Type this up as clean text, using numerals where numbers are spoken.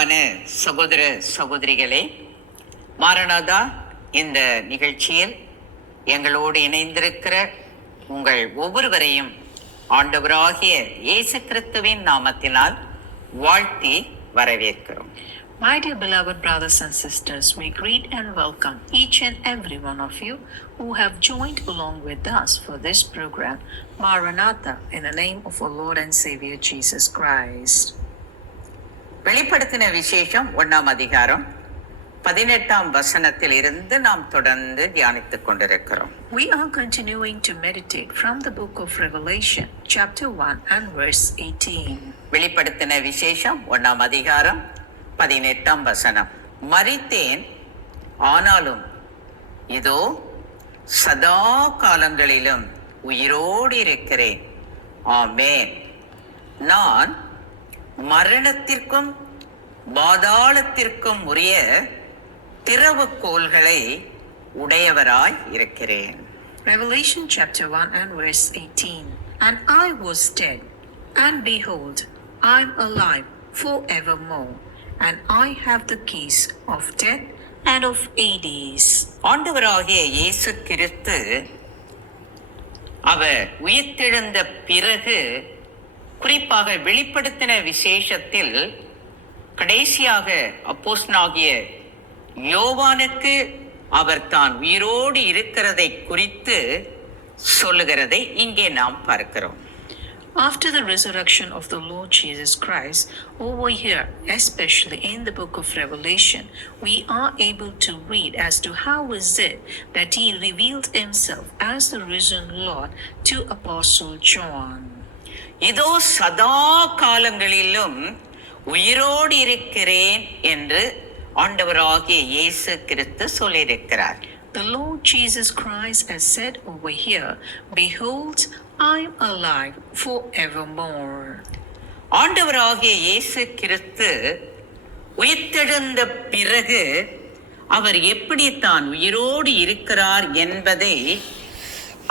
அன்பான சகோதர சகோதரிகளே, மாரநாதா இந்த நிகழ்ச்சியில் எங்களோடு இணைந்திருக்கிற உங்கள் ஒவ்வொருவரையும் ஆண்டவராகிய இயேசு கிறிஸ்துவின் நாமத்தினால் வாழ்த்தி வரவேற்கிறோம். My dear beloved brothers and sisters, we greet and welcome each and every one of you who have joined along with us for this program, Maranatha, in the name of our Lord and Savior Jesus Christ. வெளிப்படுத்தின விசேஷம் 1ஆம் அதிகாரம் 18ஆம் வசனத்தில் இருந்து நாம் தொடர்ந்து தியானித்துக் கொண்டிருக்கிறோம். We are continuing to meditate from the book of Revelation, chapter 1 and verse 18. வெளிப்படுத்தின விசேஷம் 1ஆம் அதிகாரம் 18ஆம் வசனம். மரித்தேன், ஆனாலும் இதோ சதா காலங்களிலும் உயிரோடு இருக்கிறேன். ஆமென். நான் மரணத்திற்கும் பாதாளத்திற்கும் உரிய திறவுகோல்களை உடையவராய் இருக்கிறேன். Revelation chapter 1 and verse 18. And I was dead, and behold, I am alive forevermore, and I have the keys of death and of Hades. ஆண்டவராகிய இயேசு கிறிஸ்து அவர் உயிர்த்தெழுந்த பிறகு, குறிப்பாக வெளிப்படுத்தின விசேஷத்தில் கடைசியாக அப்போஸ்தலனாகிய யோவானுக்கு அவர் தான் உயிரோடு இருக்கிறதை குறித்து சொல்லுகிறதை இங்கே நாம் பார்க்கிறோம். After the resurrection of the Lord Jesus Christ, over here, especially in the book of Revelation, we are able to read as to how is it that he revealed himself as the risen Lord to Apostle John. இதோ சதா காலங்களிலும் உயிரோடு இருக்கிறேன் என்று ஆண்டவராகிய இயேசு கிறிஸ்து சொல்லியிருக்கிறார். The Lord Jesus Christ has said over here, behold, I am alive forevermore. ஆண்டவராகிய இயேசு கிறிஸ்து உயிர்த்தெழுந்த பிறகு அவர் எப்படி தான் உயிரோடு இருக்கிறார் என்பதை